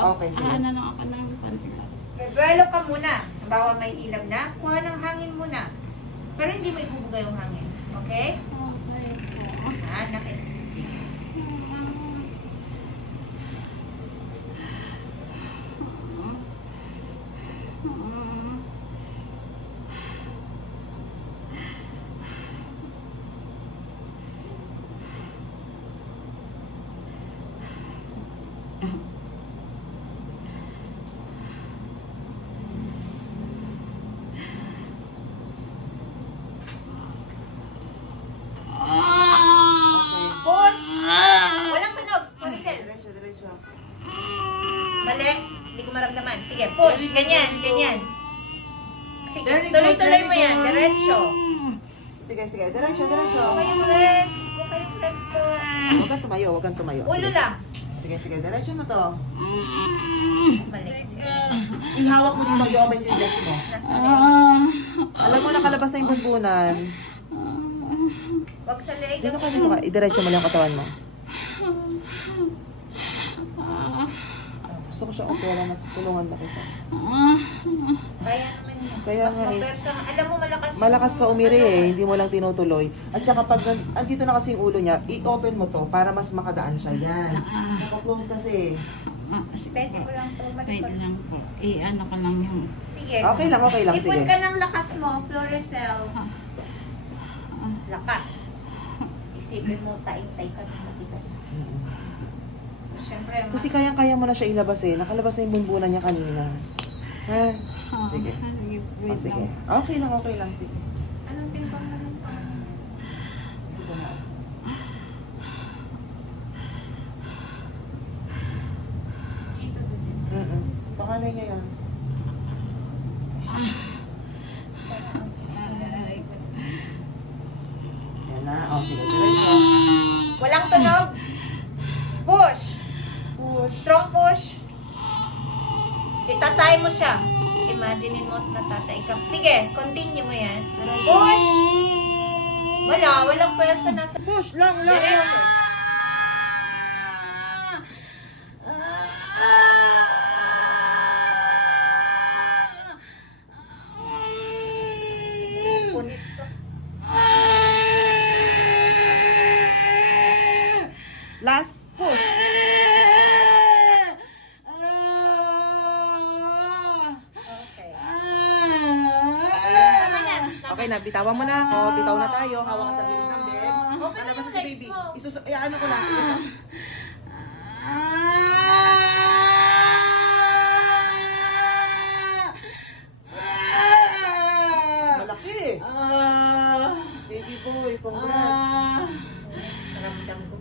Okay, sige. Ano lang ako ng pantika. Buwelo ka muna. Halimbawa may ilaw na, kuha ng hangin muna. Pero hindi mo ibubuga yung hangin. Okay? Okay po. Sige. Okay. Push! Walang tunog. Maricel. Diretso. Mali. Hindi ko maramdaman. Sige, push. Ganyan. Sige, Very good, tuloy-tuloy very mo yan. good. Diretso. Sige. Diretso. Okay yung legs. Okay yung legs ko. Huwag kang tumayo. Ulo Sige. lang. Sige. Diretso mo to. Mali kasi. Ihawak mo dito, i-open yung legs mo. Nasa leg. Alam mo, nakalabas na yung bunbunan. Huwag sa leg. Dito ka. Idiretso mo lang yung katawan mo. Gusto ko siya opera na tulungan mo kita. Kaya naman yun. Kaya Mas nga eh. mapersa. Alam mo, malakas. Malakas ka yung- umiri eh, hindi mo lang tinutuloy. At saka pag andito na kasi yung ulo niya, i-open mo to para mas makadaan siya. Yan. Naka-close kasi. Steady mo lang to. Wait Malikot. lang po. Ano ko lang yung... Sige. Okay lang. Ipon Sige. ka ng lakas mo, Floricel. Lakas. Isipin mo, taing-tay ka ng matigas. Siyempre, Kasi kayang-kaya mo na siya ilabas eh. Nakalabas na yung bunbunan niya kanina. Ha? Sige. O, sige. Okay lang. Sige. Anong timbang na lang? Dito na. Chito to dyan. Pangalay niya yun. Yan na. O, sige. Diretso. Walang tunog. Push. Push. Strong push. Itatay mo siya. Imaginein mo natatay ka. Sige, continue mo yan. Push. Walang pwersa nasa Push lang. diretso. Punit to. Last push. Okay. Okay na, bitawan mo na ako. Bitaw na tayo. Hawak ka sa gilid ng bed. Open na Palabas yung na si legs baby. mo. Ano ko lang. Ito. Malaki. Baby boy, congrats. Naramdam ko.